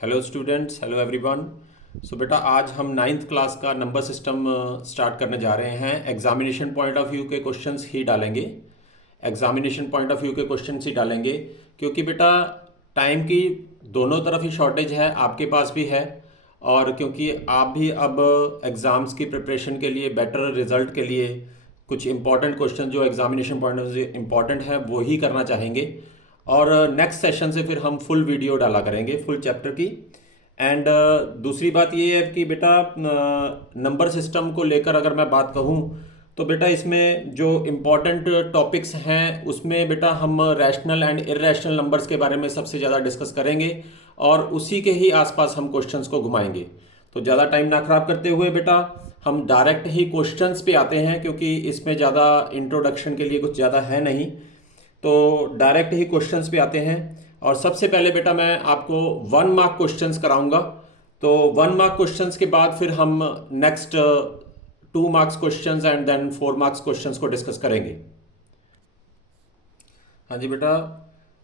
Hello students, hello everyone. So बेटा आज हम नाइन्थ क्लास का नंबर सिस्टम स्टार्ट करने जा रहे हैं। एग्जामिनेशन पॉइंट ऑफ व्यू के क्वेश्चंस ही डालेंगे। एग्जामिनेशन पॉइंट ऑफ व्यू के क्वेश्चंस ही डालेंगे क्योंकि बेटा टाइम की दोनों तरफ ही शॉर्टेज है, आपके पास भी है। और क्योंकि आप भी अब एग्ज़ाम्स की प्रिपरेशन के लिए, बेटर रिजल्ट के लिए कुछ इंपॉर्टेंट क्वेश्चन जो examination point of view important है वो ही करना चाहेंगे। और नेक्स्ट सेशन से फिर हम फुल वीडियो डाला करेंगे फुल चैप्टर की। एंड दूसरी बात ये है कि बेटा नंबर सिस्टम को लेकर अगर मैं बात कहूँ तो बेटा इसमें जो इम्पोर्टेंट टॉपिक्स हैं उसमें बेटा हम रैशनल एंड इर्रेशनल नंबर्स के बारे में सबसे ज़्यादा डिस्कस करेंगे और उसी के ही आसपास हम क्वेश्चंस को घुमाएंगे। तो ज़्यादा टाइम ना खराब करते हुए बेटा हम डायरेक्ट ही क्वेश्चंस पे आते हैं क्योंकि इसमें ज़्यादा इंट्रोडक्शन के लिए कुछ ज़्यादा है नहीं। तो डायरेक्ट ही क्वेश्चंस पे आते हैं और सबसे पहले बेटा मैं आपको 1 मार्क क्वेश्चंस कराऊंगा। तो 1 मार्क क्वेश्चंस के बाद फिर हम next 2 marks questions and then 4 marks questions को डिस्कस करेंगे। हाँ जी बेटा,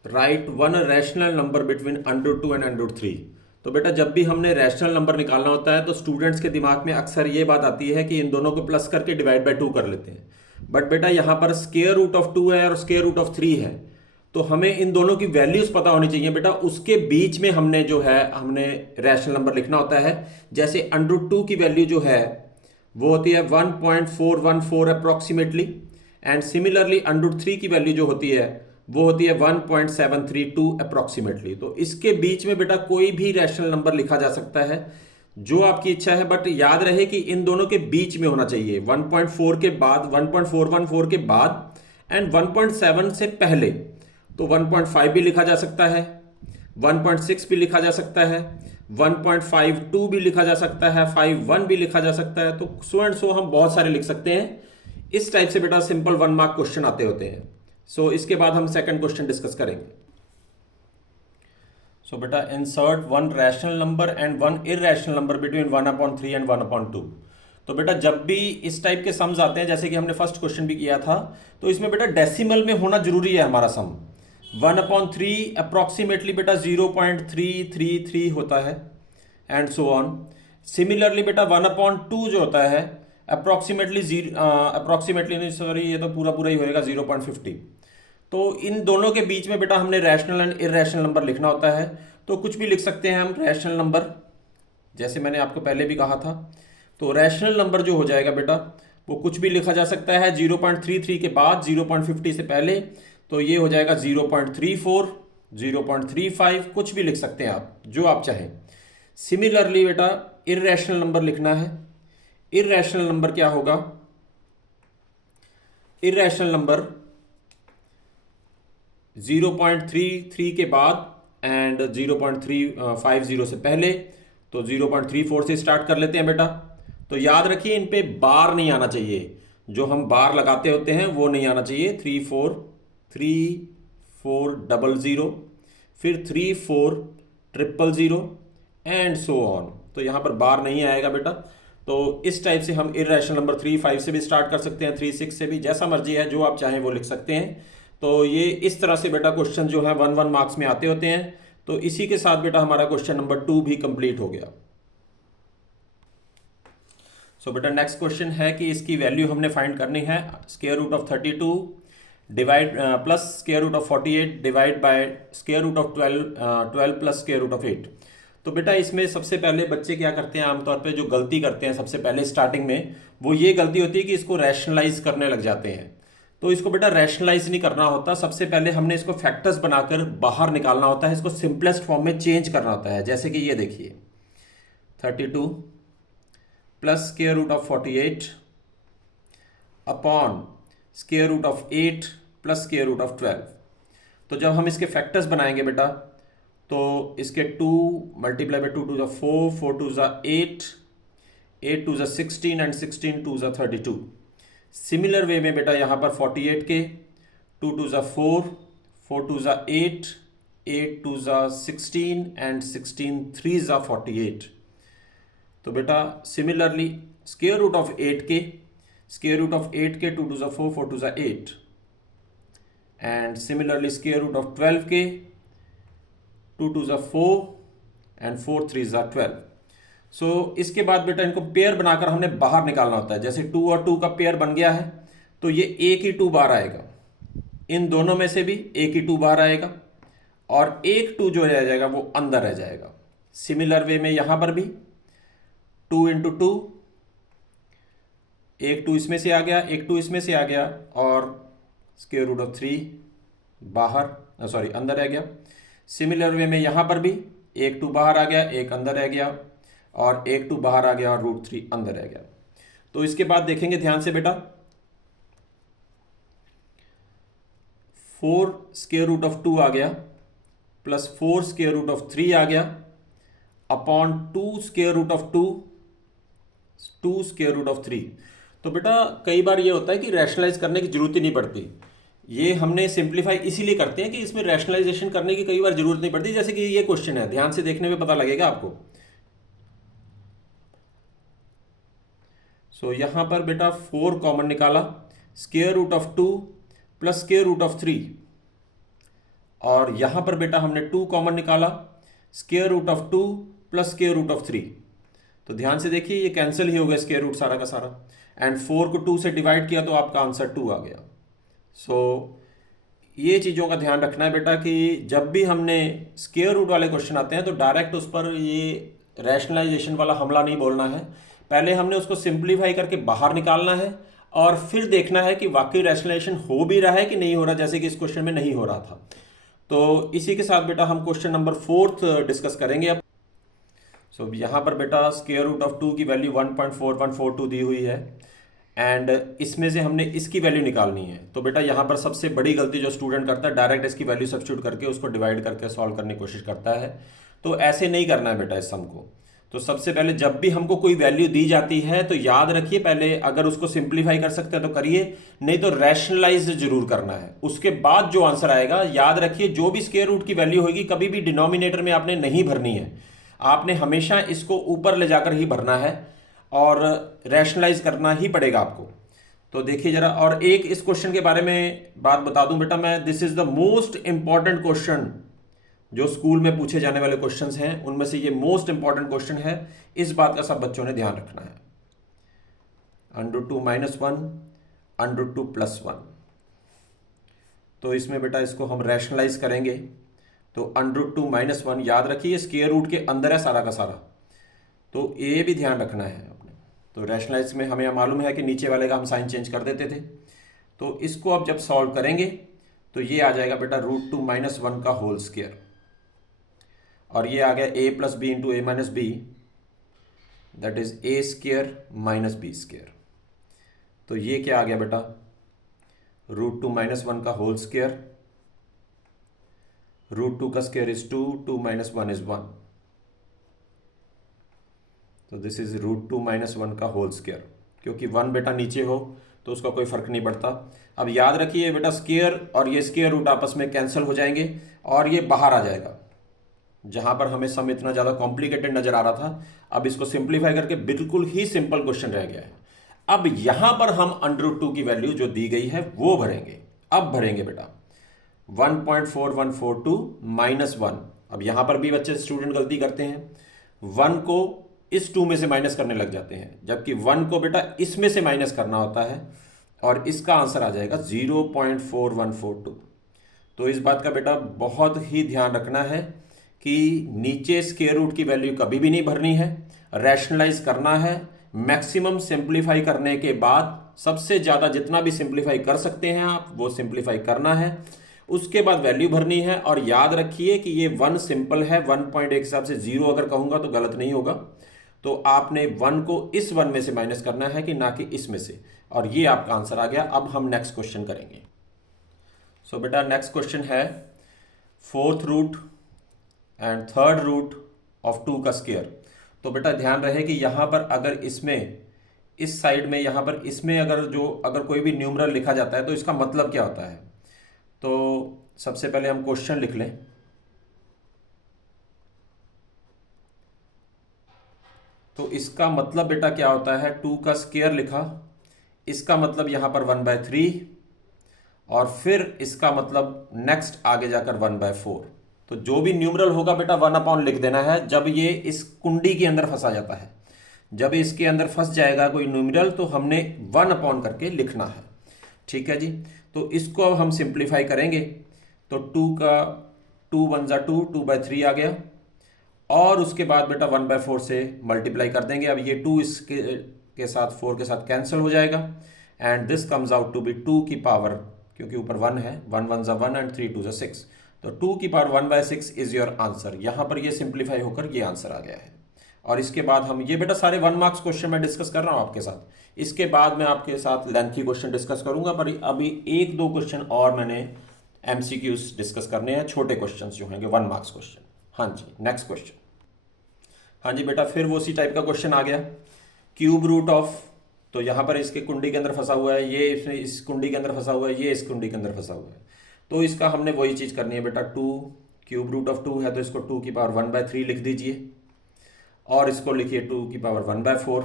write one rational number between √2 and √3। तो बेटा जब भी हमने रैशनल नंबर निकालना होता है तो स्टूडेंट्स के दिमाग में अक्सर ये बात आती है कि इन दोनों को प्लस करके डिवाइड बाय 2 कर लेते हैं। बट बेटा यहाँ पर स्क्वायर रूट ऑफ 2 है और स्क्वायर रूट ऑफ 3 है, तो हमें इन दोनों की वैल्यूज पता होनी चाहिए बेटा। उसके बीच में हमने रैशनल नंबर लिखना होता है। जैसे √2 की वैल्यू जो है वो होती है 1.414 अप्रोक्सीमेटली, एंड सिमिलरली √3 की वैल्यू जो होती है वो होती है 1.732 अप्रोक्सीमेटली। तो इसके बीच में बेटा कोई भी रैशनल नंबर लिखा जा सकता है जो आपकी इच्छा है, बट याद रहे कि इन दोनों के बीच में होना चाहिए। 1.4 के बाद, 1.414 के बाद एंड 1.7 से पहले। तो 1.5 भी लिखा जा सकता है, 1.6 भी लिखा जा सकता है, 1.52 भी लिखा जा सकता है, 51 भी लिखा जा सकता है। तो सो एंड सो हम बहुत सारे लिख सकते हैं। इस टाइप से बेटा सिंपल 1 मार्क क्वेश्चन आते होते हैं। सो इसके बाद हम सेकंड क्वेश्चन डिस्कस करेंगे। सो बेटा insert one rational number and one irrational number between 1/3 and 1/2। तो बेटा जब भी इस टाइप के सम्स आते हैं, जैसे कि हमने फर्स्ट क्वेश्चन भी किया था, तो इसमें बेटा डेसिमल में होना जरूरी है हमारा सम। 1/3 अप्रोक्सीमेटली बेटा 0.333 होता है एंड सो ऑन। सिमिलरली बेटा 1/2 जो होता है अप्रोक्सीमेटली नहीं, सॉरी, ये तो पूरा पूरा ही होएगा 0.50। तो इन दोनों के बीच में बेटा हमने रैशनल एंड इरेशनल नंबर लिखना होता है। तो कुछ भी लिख सकते हैं हम रैशनल नंबर, जैसे मैंने आपको पहले भी कहा था। तो रैशनल नंबर जो हो जाएगा बेटा वो कुछ भी लिखा जा सकता है 0.33 के बाद, 0.50 से पहले। तो ये हो जाएगा 0.34, 0.35, कुछ भी लिख सकते हैं आप, जो आप चाहें। सिमिलरली बेटा इरेशनल नंबर लिखना है। इरेशनल नंबर क्या होगा? इरेशनल नंबर 0.33 के बाद एंड 0.350 से पहले। तो 0.34 से स्टार्ट कर लेते हैं बेटा। तो याद रखिए इन पे बार नहीं आना चाहिए, जो हम बार लगाते होते हैं वो नहीं आना चाहिए। 343400, फिर 340000 एंड सो ऑन। तो यहाँ पर बार नहीं आएगा बेटा। तो इस टाइप से हम इरेशनल नंबर 35 से भी स्टार्ट कर सकते हैं, 36 से भी, जैसा मर्जी है, जो आप चाहें वो लिख सकते हैं। तो ये इस तरह से बेटा क्वेश्चन जो है 1 मार्क्स में आते होते हैं। तो इसी के साथ बेटा हमारा क्वेश्चन नंबर 2 भी कंप्लीट हो गया। सो बेटा नेक्स्ट क्वेश्चन है कि इसकी वैल्यू हमने फाइंड करनी है। Square root of 32 divide plus square root of 48 divide by square root of 12 plus square root of 8। तो बेटा इसमें सबसे पहले बच्चे क्या करते हैं, आमतौर पे जो गलती करते हैं सबसे पहले स्टार्टिंग में, वो ये गलती होती है कि इसको रैशनलाइज करने लग जाते हैं। तो इसको बेटा रैशनलाइज नहीं करना होता। सबसे पहले हमने इसको फैक्टर्स बनाकर बाहर निकालना होता है, इसको सिंपलेस्ट फॉर्म में चेंज करना होता है। जैसे कि ये देखिए 32 plus square root of 48 upon square root of 8 plus square root of 12। तो जब हम इसके फैक्टर्स बनाएंगे बेटा, तो इसके 2 multiply by 2 2 4, 4 2 8, 8 2 16 and 16 2 32। Similar way में बेटा यहाँ पर 48 के 2 2 4, 4 2 8, 8 2 16 एंड 16 3 48। तो बेटा सिमिलरली स्क्वायर रूट ऑफ 8 के 2 2 4, 4 2 8, and similarly square root of 12 के 2 2 4 एंड 4 3 ज़ा 12। सो इसके बाद बेटा इनको पेयर बनाकर हमने बाहर निकालना होता है। जैसे 2 और 2 का पेयर बन गया है तो ये एक ही 2 बाहर आएगा, इन दोनों में से भी एक ही 2 बाहर आएगा और एक 2 जो रह जाएगा वो अंदर रह जाएगा। सिमिलर वे में यहां पर भी 2 इंटू 2, एक 2 इसमें से आ गया, एक 2 इसमें से आ गया और स्क्वायर रूट ऑफ 3 बाहर, सॉरी अंदर रह गया। सिमिलर वे में यहां पर भी एक 2 बाहर आ गया, एक अंदर रह गया और एक 2 बाहर आ गया और रूट 3 अंदर रह गया। तो इसके बाद देखेंगे ध्यान से बेटा, 4 स्क्वायर रूट ऑफ 2 आ गया प्लस 4 स्क्वायर रूट ऑफ 3 आ गया upon 2 square root of 2 square root of 3। तो बेटा कई बार ये होता है कि रैशनलाइज करने की जरूरत ही नहीं पड़ती। ये हमने सिंप्लीफाई इसीलिए करते हैं कि इसमें रैशनलाइजेशन करने की कई बार जरूरत नहीं पड़ती। जैसे कि ये क्वेश्चन है, ध्यान से देखने में पता लगेगा आपको। सो यहां पर बेटा 4 कॉमन निकाला, square root of 2 plus square root of 3, और यहां पर बेटा हमने 2 कॉमन निकाला, square root of 2 plus square root of 3। तो ध्यान से देखिए ये कैंसिल ही हो गया स्क्वायर रूट सारा का सारा, एंड 4 को 2 से डिवाइड किया तो आपका आंसर 2 आ गया। सो ये चीज़ों का ध्यान रखना है बेटा कि जब भी हमने स्क्वायर रूट वाले क्वेश्चन आते हैं तो डायरेक्ट उस पर ये रैशनलाइजेशन वाला हमला नहीं बोलना है। पहले हमने उसको सिंप्लीफाई करके बाहर निकालना है और फिर देखना है कि वाकई रैशनलाइजेशन हो भी रहा है कि नहीं हो रहा, जैसे कि इस क्वेश्चन में नहीं हो रहा था। तो इसी के साथ बेटा हम क्वेश्चन नंबर 4 डिस्कस करेंगे अब। सो यहाँ पर बेटा स्क्वायर रूट ऑफ 2 की वैल्यू 1.4142 दी हुई है एंड इसमें से हमने इसकी वैल्यू निकालनी है। तो बेटा यहाँ पर सबसे बड़ी गलती जो स्टूडेंट करता है, डायरेक्ट इसकी वैल्यू सब्स्टिट्यूट करके उसको डिवाइड करके सॉल्व करने की कोशिश करता है। तो ऐसे नहीं करना है बेटा इस सम को। तो सबसे पहले जब भी हमको कोई वैल्यू दी जाती है तो याद रखिए, पहले अगर उसको सिंप्लीफाई कर सकते हैं तो करिए, नहीं तो रैशनलाइज जरूर करना है। उसके बाद जो आंसर आएगा, याद रखिए जो भी स्क्वायर रूट की वैल्यू होगी कभी भी डिनोमिनेटर में आपने नहीं भरनी है, आपने हमेशा इसको ऊपर ले जाकर ही भरना है और रैशनलाइज करना ही पड़ेगा आपको। तो देखिए जरा, और एक इस क्वेश्चन के बारे में बात बता दूं बेटा मैं, this is the most important question जो स्कूल में पूछे जाने वाले क्वेश्चंस हैं उनमें से ये मोस्ट इंपॉर्टेंट क्वेश्चन है। इस बात का सब बच्चों ने ध्यान रखना है। √2 - 1 √2 + 1। तो इसमें बेटा इसको हम रैशनलाइज करेंगे तो √2 - 1, याद रखिए स्क्वायर रूट के अंदर है सारा का सारा, तो ये भी ध्यान रखना है अपने। तो रैशनलाइज में हमें मालूम है कि नीचे वाले का हम साइन चेंज कर देते थे। तो इसको अब जब सॉल्व करेंगे तो ये आ जाएगा बेटा √2 - 1 का होल स्क्वायर, और ये आ गया a + b × a - b, that is a² - b²। तो ये क्या आ गया बेटा, √2 - 1 का होल स्क्वायर, √2 का स्क्वायर इज 2, 2 - 1 इज 1। तो दिस इज √2 - 1 का होल स्क्वायर। क्योंकि 1 बेटा नीचे हो तो उसका कोई फर्क नहीं पड़ता। अब याद रखिए बेटा स्क्वायर और ये स्क्वायर रूट आपस में कैंसिल हो जाएंगे और ये बाहर आ जाएगा। जहां पर हमें सम इतना ज़्यादा कॉम्प्लिकेटेड नजर आ रहा था, अब इसको सिंप्लीफाई करके बिल्कुल ही सिंपल क्वेश्चन रह गया है। अब यहां पर हम √2 की वैल्यू जो दी गई है वो भरेंगे। अब भरेंगे बेटा 1.4142 - 1। अब यहां पर भी बच्चे स्टूडेंट गलती करते हैं, 1 को इस 2 में से माइनस करने लग जाते हैं, जबकि 1 को बेटा इसमें से माइनस करना होता है और इसका आंसर आ जाएगा 0.4142। तो इस बात का बेटा बहुत ही ध्यान रखना है कि नीचे स्क्वायर रूट की वैल्यू कभी भी नहीं भरनी है, रैशनलाइज करना है। मैक्सिमम सिंप्लीफाई करने के बाद सबसे ज़्यादा जितना भी सिंप्लीफाई कर सकते हैं आप वो सिंप्लीफाई करना है, उसके बाद वैल्यू भरनी है। और याद रखिए कि ये 1 सिंपल है, 1 पॉइंट एक हिसाब से 0 अगर कहूँगा तो गलत नहीं होगा। तो आपने 1 को इस 1 में से माइनस करना है कि ना कि इसमें से, और ये आपका आंसर आ गया। अब हम नेक्स्ट क्वेश्चन करेंगे। सो बेटा नेक्स्ट क्वेश्चन है 4th root and 3rd root of 2 का स्क्वायर। तो बेटा ध्यान रहे कि यहाँ पर अगर इसमें इस साइड में यहाँ पर इसमें अगर कोई भी न्यूमरल लिखा जाता है तो इसका मतलब क्या होता है। तो सबसे पहले हम क्वेश्चन लिख लें। तो इसका मतलब बेटा क्या होता है, 2 का स्क्वायर लिखा, इसका मतलब यहाँ पर 1/3 और फिर इसका मतलब नेक्स्ट आगे जाकर 1/4। तो जो भी न्यूमरल होगा बेटा 1 लिख देना है जब ये इस कुंडी के अंदर फंसा जाता है। जब इसके अंदर फंस जाएगा कोई न्यूमरल तो हमने 1 करके लिखना है। ठीक है जी। तो इसको अब हम सिंप्लीफाई करेंगे तो 2 का 2 1 जा 2, 2/3 आ गया, और उसके बाद बेटा 1/4 से मल्टीप्लाई कर देंगे। अब ये 2 इसके के साथ 4 के साथ कैंसिल हो जाएगा and this comes out to be 2 की पावर, क्योंकि ऊपर 1 है, 1 1 जा 1 एंड 3 2 जा 6, तो 2 की पावर 1/6 इज योर आंसर। यहाँ पर ये सिंप्लीफाई होकर ये आंसर आ गया है। और इसके बाद हम ये बेटा सारे 1 मार्क्स क्वेश्चन मैं डिस्कस कर रहा हूँ आपके साथ। इसके बाद मैं आपके साथ लेंथी क्वेश्चन डिस्कस करूंगा, पर अभी 1-2 क्वेश्चन और मैंने एमसीक्यूज डिस्कस करने हैं, छोटे क्वेश्चन जो होंगे 1 मार्क्स क्वेश्चन। हाँ जी, नेक्स्ट क्वेश्चन। हाँ जी बेटा, फिर वो उसी टाइप का क्वेश्चन आ गया, क्यूब रूट ऑफ, तो यहाँ पर इसके कुंडी के अंदर फंसा हुआ है, ये इसमें इस कुंडी के अंदर फंसा हुआ है, ये इस कुंडी के अंदर फंसा हुआ है, तो इसका हमने वही चीज़ करनी है बेटा। 2 क्यूब रूट ऑफ 2 है तो इसको 2 की पावर 1/3 लिख दीजिए, और इसको लिखिए 2 की पावर 1/4।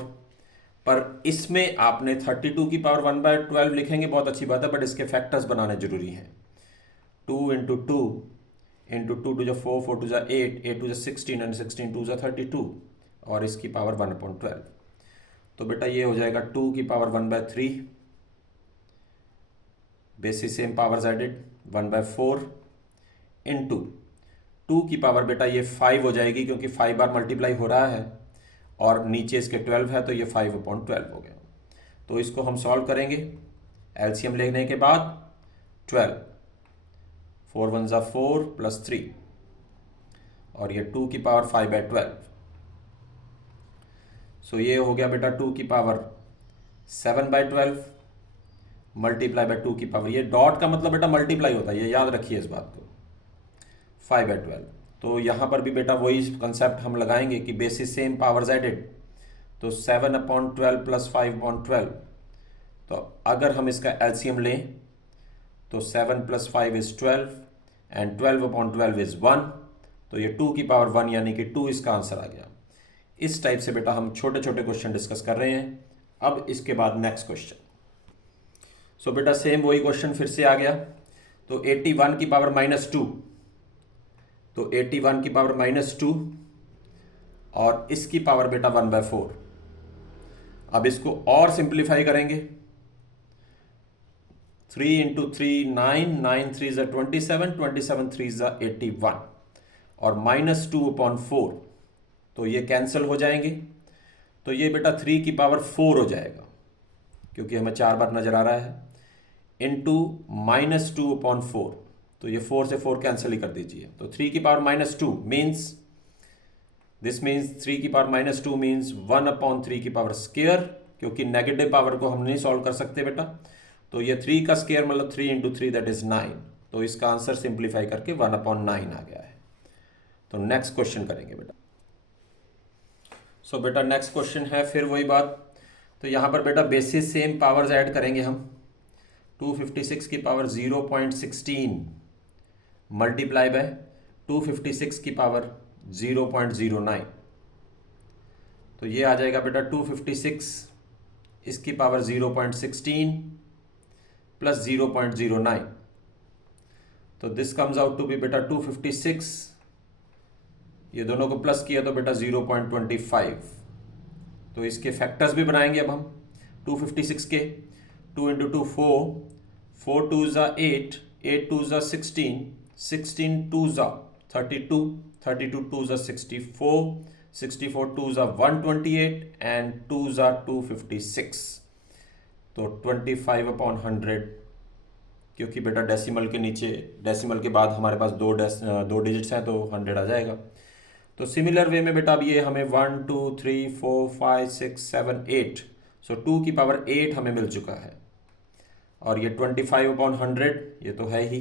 पर इसमें आपने 32 की पावर 1/12 लिखेंगे, बहुत अच्छी बात है, बट इसके फैक्टर्स बनाने जरूरी हैं। 2 इंटू 2 इंटू 2 2 जा 4, 4 2 जा 8, 8 2 जा 16 एंड 16 2 जा 32, और इसकी पावर 1/12। तो बेटा ये हो जाएगा 2 की power 1/3, basis same powers added, 1/4 into 2 की पावर बेटा ये 5 हो जाएगी, क्योंकि 5 बार मल्टीप्लाई हो रहा है, और नीचे इसके 12 है तो ये 5/12 हो गया। तो इसको हम सॉल्व करेंगे, एलसीएम लेने के बाद 12, 4 1 जा 4 प्लस 3, और ये 2 की पावर 5/12। सो ये हो गया बेटा 2 की पावर 7/12 मल्टीप्लाई बाय 2 की पावर, ये डॉट का मतलब बेटा मल्टीप्लाई होता है, ये याद रखिए इस बात को, 5/12। तो यहाँ पर भी बेटा वही कंसेप्ट हम लगाएंगे कि बेसिस सेम पावर्स एडेड, तो 7/12 प्लस 5/12। तो अगर हम इसका एलसीएम लें तो 7 + 5 इज 12 एंड 12/12 इज 1, तो ये 2 की पावर 1 यानी कि 2 इसका आंसर आ गया। इस टाइप से बेटा हम छोटे छोटे क्वेश्चन डिस्कस कर रहे हैं। अब इसके बाद नेक्स्ट क्वेश्चन। सो बेटा सेम वही क्वेश्चन फिर से आ गया, तो 81 की पावर -2, तो 81 की पावर -2 और इसकी पावर बेटा 1/4। अब इसको और सिंप्लीफाई करेंगे, 3 × 3 9, 9 3 ज़ा 27, 27 3 ज़ा 81, और -2/4, तो ये कैंसिल हो जाएंगे। तो ये बेटा 3 की पावर 4 हो जाएगा, क्योंकि हमें 4 बार नजर आ रहा है, इंटू -2/4, तो ये 4 से 4 कैंसिल ही कर दीजिए। तो 3 की पावर -2 मीन्स, दिस मीन्स 3 की पावर -2 मीन्स 1/3 की पावर स्क्वायर, क्योंकि नेगेटिव पावर को हम नहीं सॉल्व कर सकते बेटा। तो ये 3 का स्क्वायर मतलब 3 × 3 दैट इज 9, तो इसका आंसर सिंप्लीफाई करके 1/9 आ गया है। तो नेक्स्ट क्वेश्चन करेंगे बेटा। सो बेटा नेक्स्ट क्वेश्चन है फिर वही बात, तो यहाँ पर बेटा बेसिस सेम पावर्स ऐड करेंगे हम। 256 की पावर 0.16 मल्टीप्लाई बाय 256 की पावर 0.09, तो ये आ जाएगा बेटा 256 इसकी पावर 0.16 प्लस 0.09, तो this comes out to be बेटा 256, ये दोनों को प्लस किया तो बेटा 0.25। तो इसके फैक्टर्स भी बनाएंगे अब हम 256 के। 2 × 2 4, 4 2 ज़ा 8, 8 2 ज़ा 16, 16 2 ज़ा 32, 32 2 ज़ा 64, 64 2 ज़ा 128 एंड 2 ज़ा 256, तो 25/100, क्योंकि बेटा डेसिमल के नीचे, डेसिमल के बाद हमारे पास दो डिजिट्स हैं तो 100 आ जाएगा। तो सिमिलर वे में बेटा अब ये हमें 1 2 3 4 5 6 7 8, सो 2 की पावर 8 हमें मिल चुका है, और ये 25/100 ये तो है ही,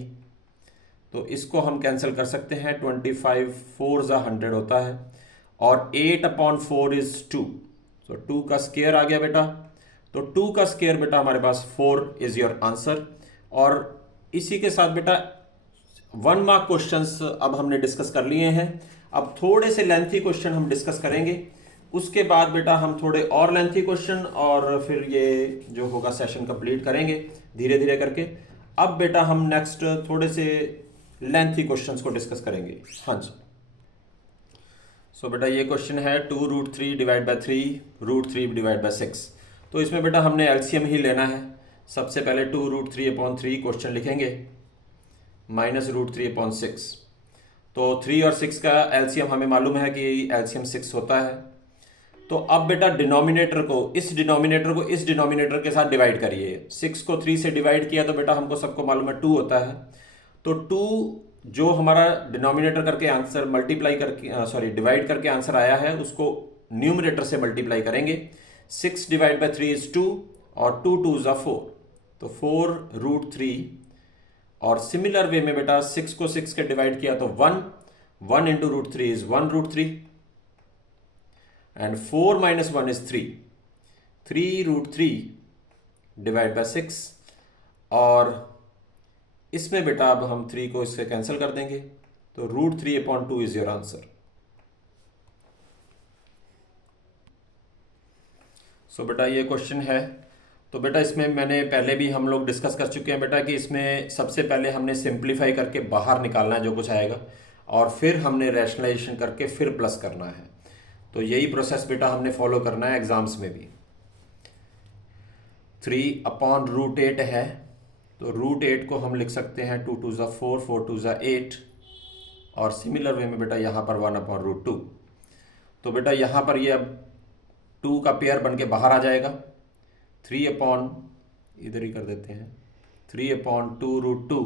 तो इसको हम कैंसिल कर सकते हैं। 25 4 ज़ा 100 होता है, और 8/4 इज 2, तो 2 का स्क्वायर आ गया बेटा। तो 2 का स्क्वायर बेटा हमारे पास 4 इज योर आंसर। और इसी के साथ बेटा 1 मार्क क्वेश्चंस अब हमने डिस्कस कर लिए हैं। अब थोड़े से लेंथी क्वेश्चन हम डिस्कस करेंगे, उसके बाद बेटा हम थोड़े और लेंथी क्वेश्चन, और फिर ये जो होगा सेशन कंप्लीट करेंगे धीरे धीरे करके। अब बेटा हम नेक्स्ट थोड़े से लेंथी क्वेश्चंस को डिस्कस करेंगे। हाँ जी। सो बेटा ये क्वेश्चन है 2√3 डिवाइड बाई 3√3 डिवाइड बाई 6। तो इसमें बेटा हमने एलसीएम ही लेना है। सबसे पहले 2√3/3 क्वेश्चन लिखेंगे -√3/6। तो 3 और 6 का एलसीएम हमें मालूम है कि एलसीएम 6 होता है। तो अब बेटा डिनोमिनेटर को इस डिनोमिनेटर के साथ डिवाइड करिए। 6 को 3 से डिवाइड किया तो बेटा हमको सबको मालूम है 2 होता है। तो 2 जो हमारा डिनोमिनेटर करके आंसर मल्टीप्लाई करके डिवाइड करके आंसर आया है उसको न्यूमरेटर से मल्टीप्लाई करेंगे। 6 डिवाइड बाई 3 इज 2 और 2 2 ज़ा 4, तो 4√3। और सिमिलर वे में बेटा 6 को 6 के डिवाइड किया तो 1 into √3 is 1√3 and 4 - 1 is 3√3 divide by 6। और इसमें बेटा अब हम 3 को इससे कैंसिल कर देंगे तो √3/2 इज योर आंसर। सो बेटा ये क्वेश्चन है। तो बेटा इसमें मैंने पहले भी हम लोग डिस्कस कर चुके हैं बेटा कि इसमें सबसे पहले हमने सिंप्लीफाई करके बाहर निकालना है जो कुछ आएगा, और फिर हमने रैशनलाइजेशन करके फिर प्लस करना है। तो यही प्रोसेस बेटा हमने फॉलो करना है एग्जाम्स में भी। 3/√8 है, तो √8 को हम लिख सकते हैं 2 2 ज़ा 4, 4 2 ज़ा 8। और सिमिलर वे में बेटा यहाँ पर 1/√2। तो बेटा यहाँ पर ये अब 2 का पेयर बन के बाहर आ जाएगा। 3 इधर ही कर देते हैं 3/2√2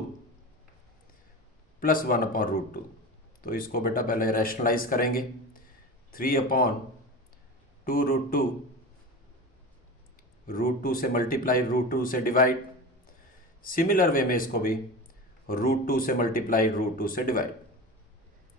प्लस 1/√2। तो इसको बेटा पहले रैशनलाइज करेंगे। 3/2√2 √2 से मल्टीप्लाई, √2 से डिवाइड। सिमिलर वे में इसको भी √2 से मल्टीप्लाई, √2 से डिवाइड।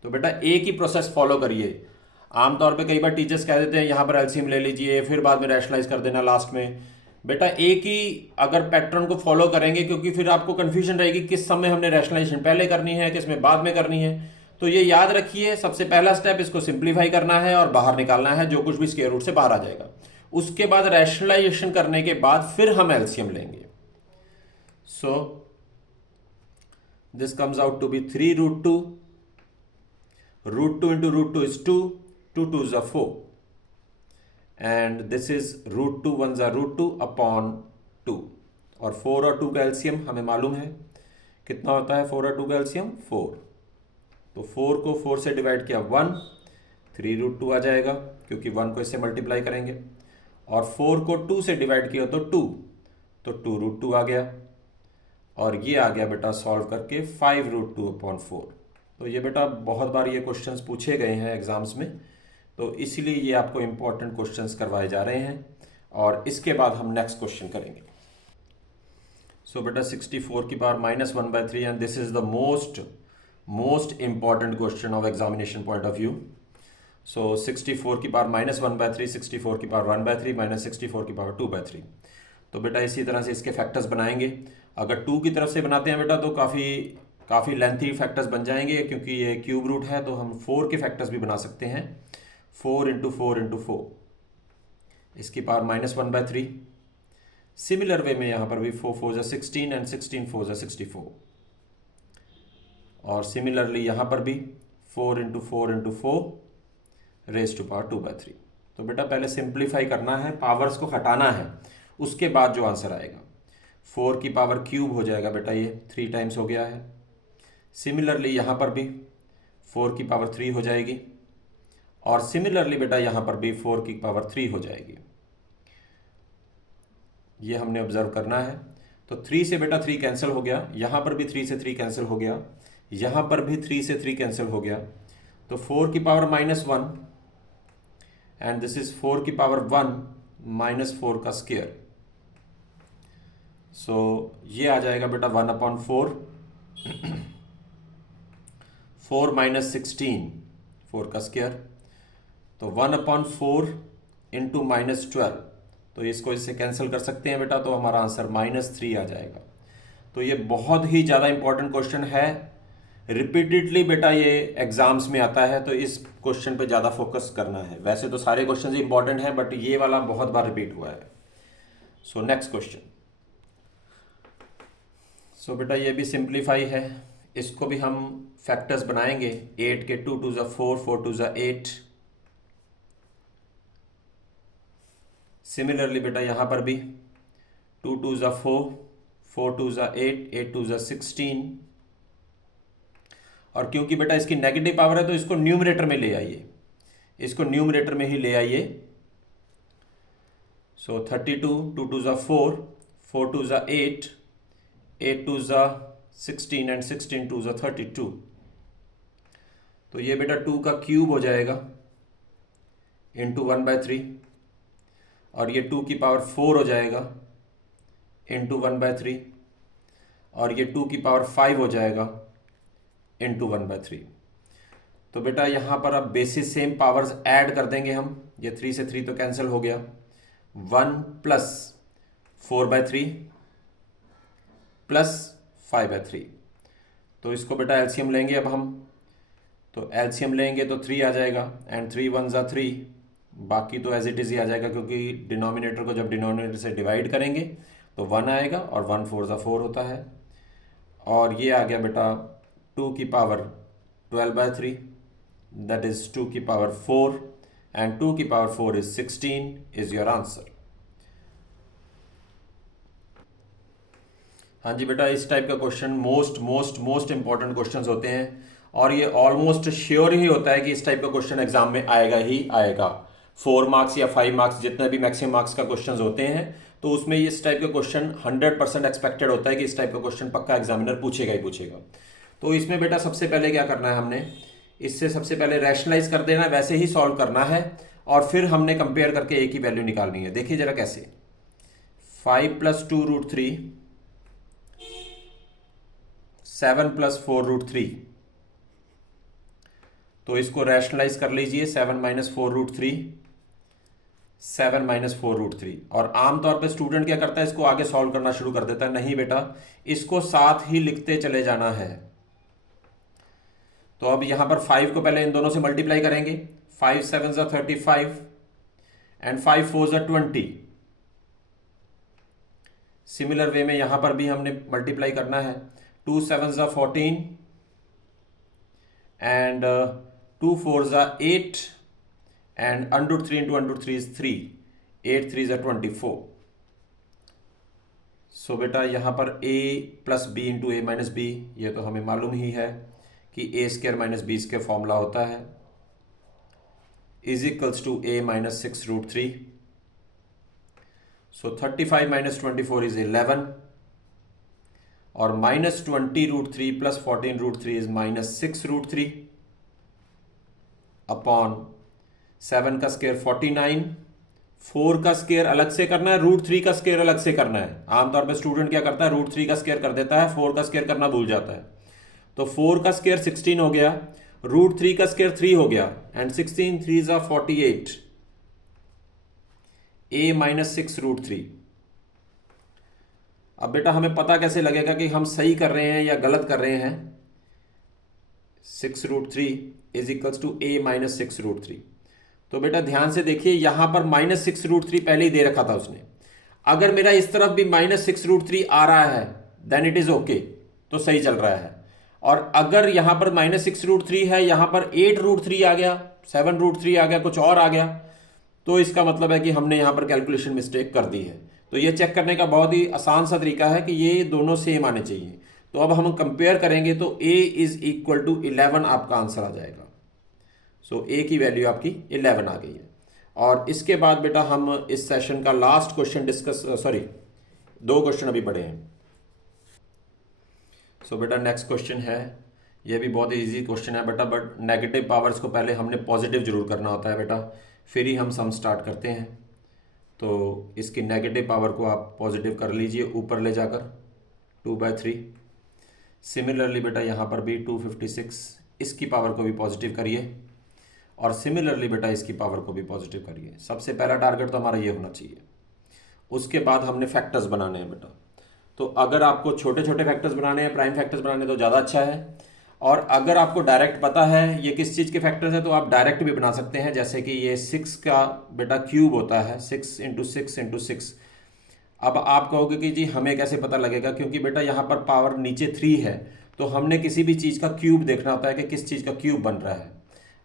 तो बेटा एक ही प्रोसेस फॉलो करिए। आमतौर पे कई बार टीचर्स कह देते हैं यहाँ पर एलसीएम ले लीजिए फिर बाद में रैशनलाइज कर देना लास्ट में। बेटा एक ही अगर पैटर्न को फॉलो करेंगे, क्योंकि फिर आपको कंफ्यूजन रहेगी किस समय हमने रैशनलाइजेशन पहले करनी है किस में बाद में करनी है। तो ये याद रखिए, सबसे पहला स्टेप इसको सिंप्लीफाई करना है और बाहर निकालना है जो कुछ भी स्क्वायर रूट से बाहर आ जाएगा। उसके बाद रैशनलाइजेशन करने के बाद फिर हम एलसीएम लेंगे। So this comes out to be 3√2, √2 into √2 is 2, 2 2 is 4, and this is √2 1 is √2/2। और 4 और 2 का एलसीएम हमें मालूम है कितना होता है। 4 और 2 का एलसीएम 4। तो 4 को 4 से डिवाइड किया 1, 3√2 आ जाएगा क्योंकि 1 को इससे मल्टीप्लाई करेंगे। और 4 को 2 से डिवाइड किया तो 2, तो 2√2 आ गया। और ये आ गया बेटा सॉल्व करके 5√2/4। तो ये बेटा बहुत बार ये क्वेश्चंस पूछे गए हैं एग्जाम्स में, तो इसीलिए ये आपको इंपॉर्टेंट क्वेश्चंस करवाए जा रहे हैं। और इसके बाद हम नेक्स्ट क्वेश्चन करेंगे। सो बेटा 64 की power -1/3 and this is the most important question of examination point of view. So 64 की पावर -1/3, 64 की पावर 1/3 -64 की पावर 2/3। तो बेटा इसी तरह से इसके फैक्टर्स बनाएंगे। अगर 2 की तरफ से बनाते हैं बेटा तो काफ़ी लेंथी फैक्टर्स बन जाएंगे, क्योंकि ये क्यूब रूट है। तो हम 4 के फैक्टर्स भी बना सकते हैं, 4 × 4 × 4, इसकी पावर -1/3। सिमिलर वे में यहाँ पर भी 4 4 = 16 एंड 16 4 = 64। और सिमिलरली यहाँ पर भी 4 × 4 × 4 रेज़ टू पावर 2/3। तो बेटा पहले सिंप्लीफाई करना है, पावर्स को हटाना है, उसके बाद जो आंसर आएगा 4 की पावर क्यूब हो जाएगा बेटा, ये 3 टाइम्स हो गया है। सिमिलरली यहाँ पर भी 4 की पावर 3 हो जाएगी। और सिमिलरली बेटा यहाँ पर भी 4 की पावर 3 हो जाएगी। ये हमने ऑब्जर्व करना है। तो 3 से बेटा 3 कैंसिल हो गया, यहाँ पर भी 3 से 3 कैंसिल हो गया, यहाँ पर भी 3 से 3 कैंसिल हो गया। तो 4 की पावर -1 एंड दिस इज 4 की पावर 1 -4 का स्क्वायर। सो ये आ जाएगा बेटा 1/4, 4 - 16, 4 का स्क्वायर। तो 1/4 इंटू -12, तो इसको इससे कैंसिल कर सकते हैं बेटा, तो हमारा आंसर -3 आ जाएगा। तो ये बहुत ही ज़्यादा इंपॉर्टेंट क्वेश्चन है, रिपीटेडली बेटा ये एग्जाम्स में आता है, तो इस क्वेश्चन पे ज़्यादा फोकस करना है। वैसे तो सारे क्वेश्चन इंपॉर्टेंट हैं बट ये वाला बहुत बार रिपीट हुआ है। So next question. सो बेटा ये भी सिंप्लीफाई है, इसको भी हम फैक्टर्स बनाएंगे। 8 के 2 2 4, 4 2 8। सिमिलरली बेटा यहाँ पर भी 2 2 4, 4 2 8, 8 2 16। और क्योंकि बेटा इसकी नेगेटिव पावर है तो इसको न्यूमरेटर में ले आइए, इसको न्यूमरेटर में ही ले आइए। सो 32, 2 2 4, 4 2 8, 8 2 16 एंड 16 2 32। तो ये बेटा 2 का क्यूब हो जाएगा इंटू 1/3, और ये 2 की पावर 4 हो जाएगा इंटू 1/3, और ये 2 की पावर 5 हो जाएगा इंटू 1/3। तो बेटा यहाँ पर अब बेसिस सेम पावर्स ऐड कर देंगे हम। ये 3 से 3 तो कैंसिल हो गया। 1 प्लस 4/3 प्लस 5/3। तो इसको बेटा एलसीएम लेंगे अब हम। तो एलसीएम लेंगे तो 3 आ जाएगा, एंड 3 1 ज़ा 3, बाकी तो एज इट इज़ ही आ जाएगा, क्योंकि डिनोमिनेटर को जब डिनोमिनेटर से डिवाइड करेंगे तो 1 आएगा, और 1 4 ज़ा 4 होता है। और ये आ गया बेटा 2 की पावर 12/3, दैट इज 2 की पावर 4, एंड 2 की power 4 is 16 is your answer. हाँ जी बेटा, इस टाइप का question most most most important questions होते हैं, और ये ऑलमोस्ट श्योर ही होता है कि इस टाइप का क्वेश्चन एग्जाम में आएगा ही आएगा। 4 मार्क्स या 5 मार्क्स जितने भी मैक्सिमम मार्क्स का क्वेश्चन होते हैं, तो उसमें इस टाइप का क्वेश्चन 100% एक्सपेक्टेड होता है कि इस टाइप का क्वेश्चन पक्का एग्जामिनर पूछेगा ही पूछेगा। तो इसमें बेटा सबसे पहले क्या करना है हमने, इससे सबसे पहले रैशनलाइज कर देना, वैसे ही सॉल्व करना है, और फिर हमने कंपेयर करके एक ही वैल्यू निकालनी है। देखिए जरा कैसे। 5 + 2√3, 7 + 4√3। तो इसको रैशनलाइज कर लीजिए। 7 - 4√3, 7 - 4√3। और आमतौर पे स्टूडेंट क्या करता है, इसको आगे सॉल्व करना शुरू कर देता है। नहीं बेटा, इसको साथ ही लिखते चले जाना है। तो अब यहां पर 5 को पहले इन दोनों से मल्टीप्लाई करेंगे। 5 7 ज़ा 35, एंड 5 4 ज़ा 20। सिमिलर वे में यहां पर भी हमने मल्टीप्लाई करना है। 2 7 ज़ा 14, एंड 2 4 ज़ा 8, एंड √3 × √3 इज 3, 8 3 ज़ा 24। सो बेटा यहाँ पर a + b × a - b, ये तो हमें मालूम ही है कि a² - b² फॉर्मूला होता है, is equals to a - 6√3। So 35 - 24 is 11, और -20√3 + 14√3 इज -6√3 अपॉन 7 का स्क्वायर 49। 4 का स्क्वायर अलग से करना है, √3 का स्क्वायर अलग से करना है। आमतौर पे स्टूडेंट क्या करता है, √3 का स्क्वायर कर देता है, 4 का स्क्वायर करना भूल जाता है। तो 4 का स्क्वायर 16 हो गया, √3 का स्क्वायर 3 हो गया, एंड 16 3 ज़ा 48, a - 6√3। अब बेटा हमें पता कैसे लगेगा कि हम सही कर रहे हैं या गलत कर रहे हैं। 6√3 इज इक्वल्स टू a - 6√3। तो बेटा ध्यान से देखिए, यहां पर -6√3 पहले ही दे रखा था उसने। अगर मेरा इस तरफ भी -6√3 आ रहा है देन इट इज ओके, तो सही चल रहा है। और अगर यहां पर -6√3 है, यहां पर 8√3 आ गया, 7√3 आ गया, कुछ और आ गया, तो इसका मतलब है कि हमने यहां पर कैलकुलेशन मिस्टेक कर दी है। तो ये चेक करने का बहुत ही आसान सा तरीका है कि ये दोनों सेम आने चाहिए। तो अब हम कंपेयर करेंगे तो a इज इक्वल टू 11 आपका आंसर आ जाएगा। सो a की वैल्यू आपकी 11 आ गई है। और इसके बाद बेटा हम इस सेशन का लास्ट क्वेश्चन दो क्वेश्चन अभी पढ़े हैं। सो बेटा नेक्स्ट क्वेश्चन है, ये भी बहुत ही ईजी क्वेश्चन है बेटा, बट नेगेटिव पावर्स को पहले हमने पॉजिटिव जरूर करना होता है बेटा, फिर ही हम सम स्टार्ट करते हैं। तो इसकी नेगेटिव पावर को आप पॉजिटिव कर लीजिए ऊपर ले जाकर 2/3। सिमिलरली बेटा यहाँ पर भी 256, इसकी पावर को भी पॉजिटिव करिए, और सिमिलरली बेटा इसकी पावर को भी पॉजिटिव करिए। सबसे पहला टारगेट तो हमारा ये होना चाहिए। उसके बाद हमने फैक्टर्स बनाने हैं बेटा। तो अगर आपको छोटे छोटे फैक्टर्स बनाने हैं, प्राइम फैक्टर्स बनाने तो ज़्यादा अच्छा है, और अगर आपको डायरेक्ट पता है ये किस चीज़ के फैक्टर्स हैं तो आप डायरेक्ट भी बना सकते हैं। जैसे कि ये 6 का बेटा क्यूब होता है, 6 × 6 × 6। अब आप कहोगे कि जी हमें कैसे पता लगेगा, क्योंकि बेटा यहाँ पर पावर नीचे 3 है, तो हमने किसी भी चीज़ का क्यूब देखना होता है कि किस चीज़ का क्यूब बन रहा है।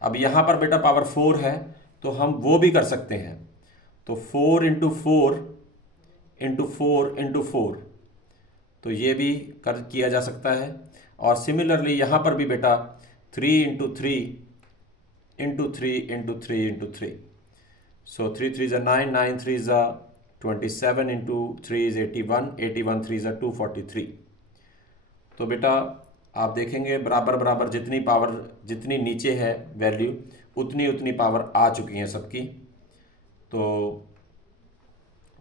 अब यहाँ पर बेटा पावर 4 है तो हम वो भी कर सकते हैं। तो 4 इंटू 4 इंटू 4 इंटू 4, तो ये भी कर किया जा सकता है। और सिमिलरली यहाँ पर भी बेटा 3 इंटू 3 इंटू 3 इंटू 3 इंटू 3, सो 3 3 ज़ा 9, 9 3 ज़ा 27 इंटू 3 इज़ 81, 81 3 ज़ा 243। तो बेटा आप देखेंगे बराबर बराबर जितनी पावर जितनी नीचे है वैल्यू उतनी उतनी पावर आ चुकी हैं सबकी। तो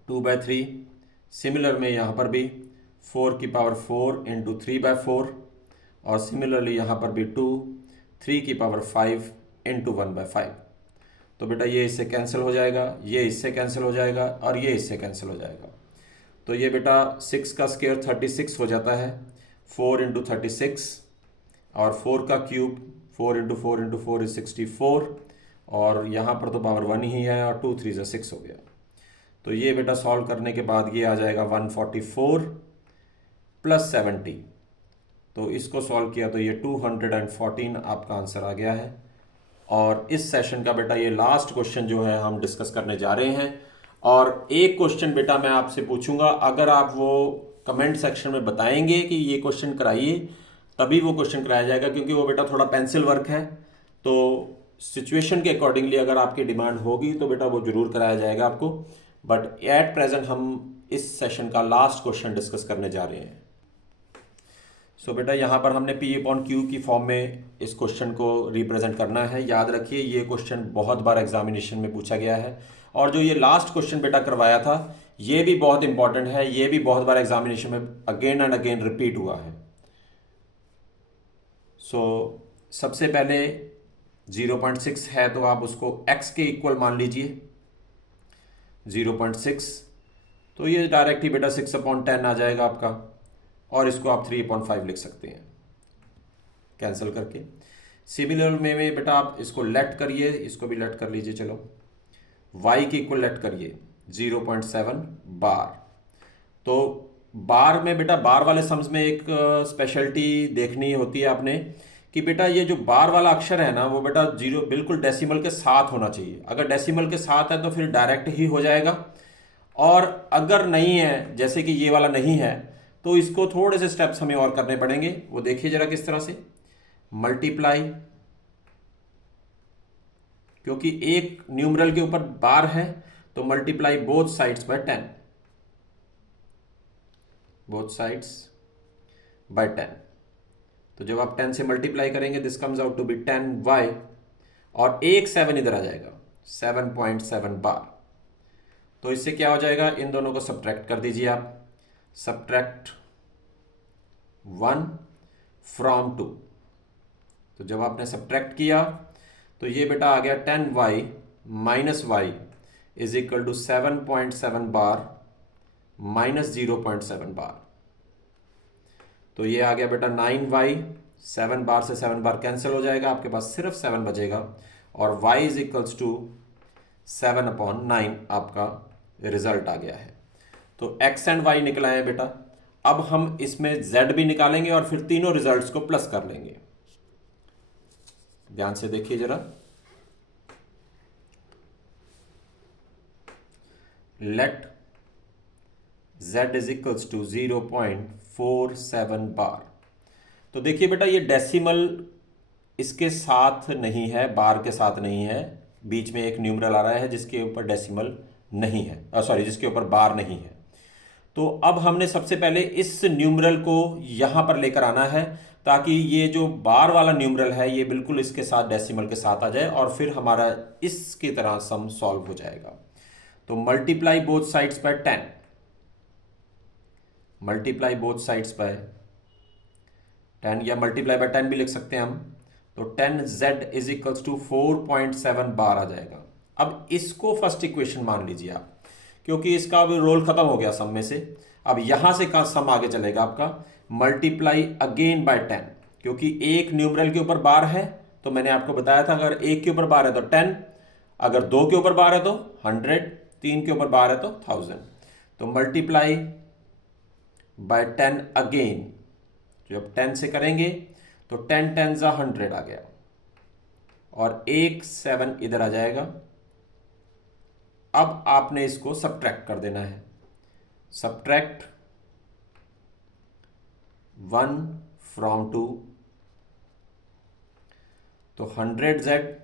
2/3, सिमिलर में यहाँ पर भी 4 की पावर 4 इंटू 3/4, और सिमिलरली यहाँ पर भी 2 3 की पावर 5 इंटू 1/5। तो बेटा ये इससे कैंसिल हो जाएगा, ये इससे कैंसिल हो जाएगा और ये इससे कैंसिल हो जाएगा। तो ये बेटा 6 का स्क्वायर 36 हो जाता है, 4 इंटू 36, और 4 का क्यूब 4 इंटू 4 इंटू 4 इज 64, और यहाँ पर तो पावर 1 ही है और 2 3 ज़ा 6 हो गया। तो ये बेटा सॉल्व करने के बाद ये आ जाएगा 144 प्लस 70। तो इसको सॉल्व किया तो ये 214 आपका आंसर आ गया है। और इस सेशन का बेटा ये लास्ट क्वेश्चन जो है हम डिस्कस करने जा रहे हैं। और एक क्वेश्चन बेटा मैं आपसे पूछूंगा, अगर आप वो कमेंट सेक्शन में बताएंगे कि ये क्वेश्चन कराइए तभी वो क्वेश्चन कराया जाएगा, क्योंकि वो बेटा थोड़ा पेंसिल वर्क है। तो सिचुएशन के अकॉर्डिंगली अगर आपकी डिमांड होगी तो बेटा वो जरूर कराया जाएगा आपको। बट एट प्रेजेंट हम इस सेशन का लास्ट क्वेश्चन डिस्कस करने जा रहे हैं। सो बेटा यहाँ पर हमने P/Q की फॉर्म में इस क्वेश्चन को रिप्रेजेंट करना है। याद रखिए ये क्वेश्चन बहुत बार एग्जामिनेशन में पूछा गया है, और जो ये लास्ट क्वेश्चन बेटा करवाया था ये भी बहुत इंपॉर्टेंट है, ये भी बहुत बार एग्जामिनेशन में अगेन एंड अगेन रिपीट हुआ है। सो सबसे पहले 0.6 है तो आप उसको x के इक्वल मान लीजिए 0.6, तो ये डायरेक्ट ही बेटा 6/10 आ जाएगा आपका, और इसको आप 3/5 लिख सकते हैं कैंसिल करके। सिमिलर में बेटा आप इसको लेट करिए, इसको भी लेट कर लीजिए, चलो y के इक्वल लेट करिए 0.7 बार। तो बार में बेटा बार वाले सम्स में एक स्पेशलिटी देखनी होती है आपने कि बेटा ये जो बार वाला अक्षर है ना वो बेटा जीरो बिल्कुल डेसिमल के साथ होना चाहिए। अगर डेसिमल के साथ है तो फिर डायरेक्ट ही हो जाएगा, और अगर नहीं है जैसे कि ये वाला नहीं है तो इसको थोड़े से स्टेप्स हमें और करने पड़ेंगे। वो देखिए जरा किस तरह से, मल्टीप्लाई, क्योंकि एक न्यूमरल के ऊपर बार है तो multiply both sides by 10, both sides by 10। तो जब आप 10 से मल्टीप्लाई करेंगे this comes out to be 10y, और एक 7 इधर आ जाएगा 7.7 बार। तो इससे क्या हो जाएगा, इन दोनों को सब्ट्रैक्ट कर दीजिए आप, सब्ट्रैक्ट 1 फ्रॉम 2। तो जब आपने सब्ट्रैक्ट किया तो ये बेटा आ गया 10y minus y is equal to 7.7 bar minus 0.7 bar. तो ये आ गया बेटा 9y, 7 बार से 7 बार कैंसिल हो जाएगा, आपके पास सिर्फ 7 बचेगा, और y इज इक्वल्स टू 7/9 आपका रिजल्ट आ गया है। तो x एंड y निकला है बेटा। अब हम इसमें z भी निकालेंगे और फिर तीनों रिजल्ट्स को प्लस कर लेंगे। ध्यान से देखिए जरा, let z is equals to 0.47 bar. तो देखिए बेटा ये डेसिमल इसके साथ नहीं है, बार के साथ नहीं है, बीच में एक न्यूमरल आ रहा है जिसके ऊपर डेसिमल नहीं है, सॉरी जिसके ऊपर बार नहीं है। तो अब हमने सबसे पहले इस न्यूमरल को यहां पर लेकर आना है ताकि ये जो बार वाला न्यूमरल है ये बिल्कुल इसके साथ डेसिमल के साथ आ जाए, और फिर हमारा इसकी तरह सम सॉल्व हो जाएगा। तो multiply both sides by 10, multiply both sides by 10, या मल्टीप्लाई बाय 10 भी लिख सकते हैं हम। तो 10z इज इक्वल्स टू 4.7 बार आ जाएगा। अब इसको फर्स्ट इक्वेशन मान लीजिए आप, क्योंकि इसका अब रोल खत्म हो गया सम में से। अब यहां से का सम आगे चलेगा आपका मल्टीप्लाई अगेन बाय 10, क्योंकि एक न्यूमरल के ऊपर बार है तो मैंने आपको बताया था अगर एक के ऊपर बार है तो 10, अगर दो के ऊपर बार है तो 100, तीन के ऊपर बार है तो 1000। तो मल्टीप्लाई बाय 10 अगेन जब 10 से करेंगे तो 10 10 जा 100 आ गया और एक 7 इधर आ जाएगा। अब आपने इसको सब्ट्रैक्ट कर देना है। सब्ट्रैक्ट 1 फ्रॉम 2, तो 100z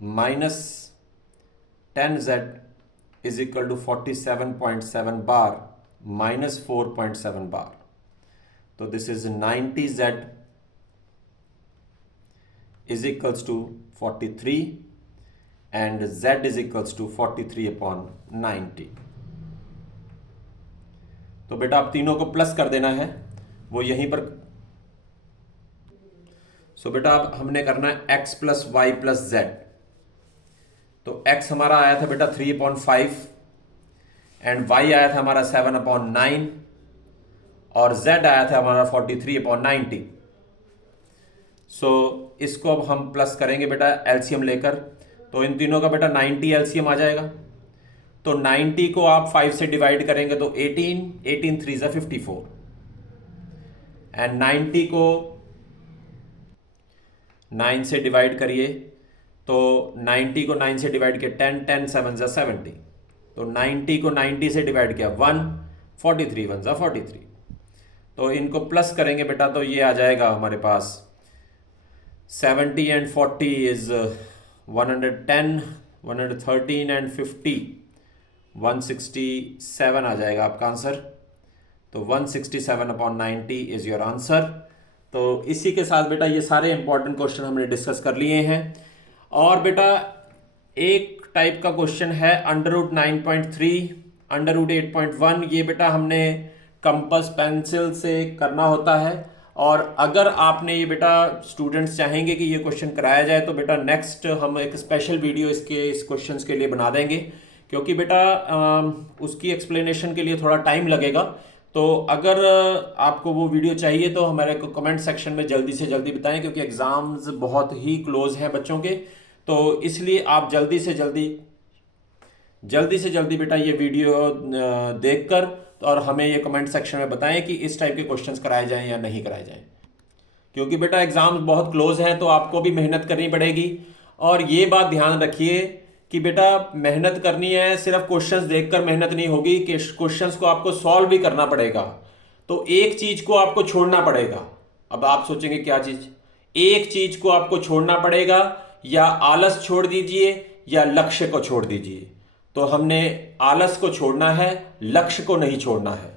minus 10z is equal to 47.7 bar minus 4.7 bar. तो this is 90z is equals to 43 and z is equals to 43 upon 90। तो बेटा आप तीनों को प्लस कर देना है, वो यहीं पर। सो बेटा अब हमने करना है x plus y plus z. तो x हमारा आया था बेटा 3/5 एंड y आया था हमारा 7/9 और z आया था हमारा 43/90। सो इसको अब हम प्लस करेंगे बेटा एलसीएम लेकर। तो इन तीनों का बेटा 90 एलसीएम आ जाएगा। तो 90 को आप 5 से डिवाइड करेंगे तो 18 3 जा 54 एंड 90 को 9 से डिवाइड करिए तो 90 को 9 से डिवाइड किया 10 10 7 जा 70। तो 90 को 90 से डिवाइड किया 1 43 1 जा 43। तो इनको प्लस करेंगे बेटा तो ये आ जाएगा हमारे पास 70 and 40 is 110, 113 and 50 167 आ जाएगा आपका आंसर। तो 167/90 इज योर आंसर। तो इसी के साथ बेटा ये सारे इंपॉर्टेंट क्वेश्चन हमने डिस्कस कर लिए हैं। और बेटा एक टाइप का क्वेश्चन है √9.3, √8.1। ये बेटा हमने कंपास पेंसिल से करना होता है। और अगर आपने ये बेटा स्टूडेंट्स चाहेंगे कि ये क्वेश्चन कराया जाए तो बेटा नेक्स्ट हम एक स्पेशल वीडियो इस क्वेश्चंस के लिए बना देंगे, क्योंकि बेटा उसकी एक्सप्लेनेशन के लिए थोड़ा टाइम लगेगा। तो अगर आपको वो वीडियो चाहिए तो हमारे को कमेंट सेक्शन में जल्दी से जल्दी बताएं, क्योंकि एग्जाम्स बहुत ही क्लोज हैं बच्चों के। तो इसलिए आप जल्दी से जल्दी बेटा ये वीडियो देखकर और हमें ये कमेंट सेक्शन में बताएं कि इस टाइप के क्वेश्चंस कराए जाएं या नहीं कराए जाएं, क्योंकि बेटा एग्जाम्स बहुत क्लोज हैं तो आपको भी मेहनत करनी पड़ेगी। और ये बात ध्यान रखिए कि बेटा मेहनत करनी है, सिर्फ क्वेश्चंस देखकर मेहनत नहीं होगी, कि क्वेश्चंस को आपको सॉल्व भी करना पड़ेगा। तो एक चीज को आपको छोड़ना पड़ेगा। अब आप सोचेंगे क्या चीज? एक चीज को आपको छोड़ना पड़ेगा, या आलस छोड़ दीजिए या लक्ष्य को छोड़ दीजिए। तो हमने आलस को छोड़ना है, लक्ष्य को नहीं छोड़ना है।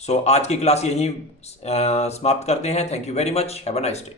सो आज की क्लास यहीं समाप्त करते हैं। Thank you very much. Have a nice day.